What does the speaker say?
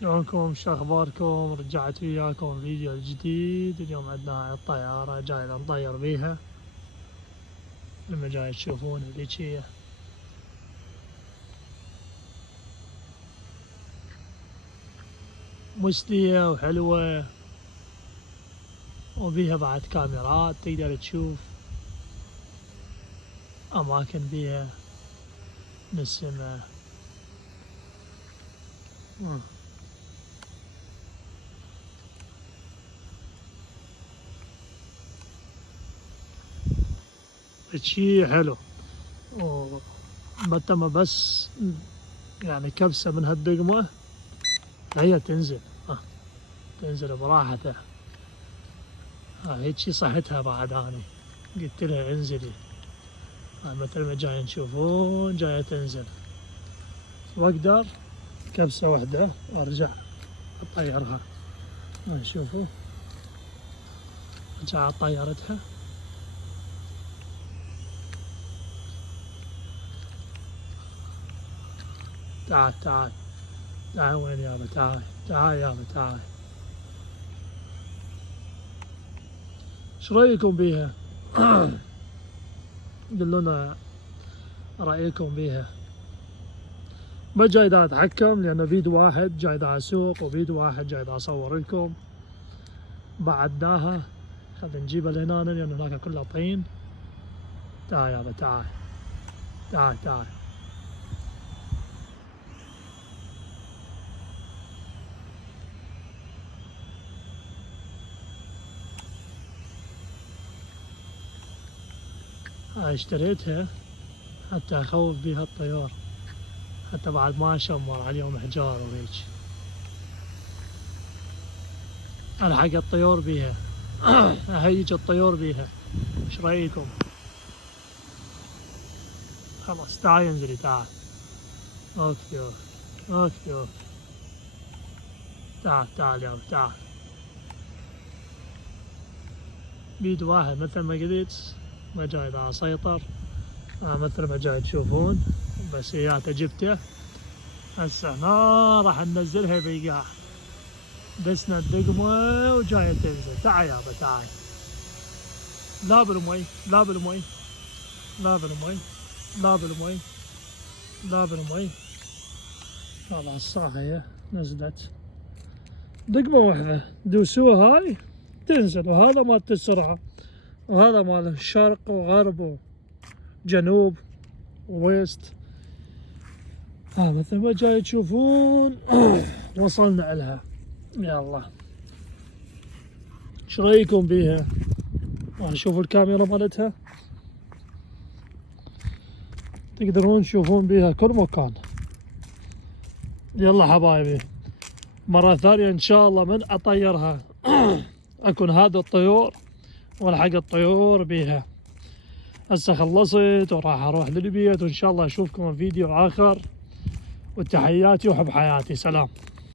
شلونكم؟ شو اخباركم؟ رجعت وياكم فيديو جديد. اليوم عندنا هاي الطيارة جاي نطير بيها، لما جاي تشوفون هذيك هي مسلية وحلوة، وبيها بعد كاميرات تقدر تشوف أماكن بيها من السما. شي حلو، ومتى بس يعني كبسة من هالدقمة هي تنزل، تنزل براحتها. هيك صحتها بعد. أنا قلت لها انزلي، مثل ما جاي تشوفون جاية تنزل، واقدر كبسة واحدة وارجع اطيرها. شوفوا ارجع طيرتها. تعال تعال تعال، وين يابا؟ تعال تعال يابا تعال. ايش رايكم بيها؟ قلونا رايكم بيها. ما جاي دا اتحكم لان فيديو واحد جاي دا اسوق وفيديو واحد جاي دا اصور لكم. بعدناها خلينا نجيبها لهنا لان هناك كلها طين. تعال يابا تعال تعال تعال. هاي اشتريتها حتى اخوف بيها الطيور، حتى بعد ما اشمر عليهم حجار وهيك. الحق الطيور بيها. اهيج الطيور بيها. ايش رايكم؟ خلاص تعال انزلي تعال. اوكي اوكي اوكي اوكي. تعال تعال يابا تعال. بيد واحد مثل ما قلت، ما جاي دا اسيطر. مثل ما جاي تشوفون، بس اياته جبته. هسه هنا راح ننزلها بيقاع. دسنا الدقمة وجاية تنزل. تعال يابا تعال. لا بالمي لا بالمي لا بالمي لا بالمي لا بالمي. خلاص هي نزلت. دقمة واحدة دوسوها هاي تنزل. وهذا مالت السرعة، وهذا مال الشرق وغرب وجنوب وويست. مثل ما جاي تشوفون. وصلنا إلها. يلا ايش رايكم بيها؟ شوفوا الكاميرا مالتها، تقدرون تشوفون بيها كل مكان. يلا حبايبي، مرة ثانية ان شاء الله من اطيرها اكون هذا الطيور والحق الطيور بيها. هسه خلصت وراح اروح للبيت، وان شاء الله اشوفكم في فيديو اخر. وتحياتي وحب حياتي. سلام.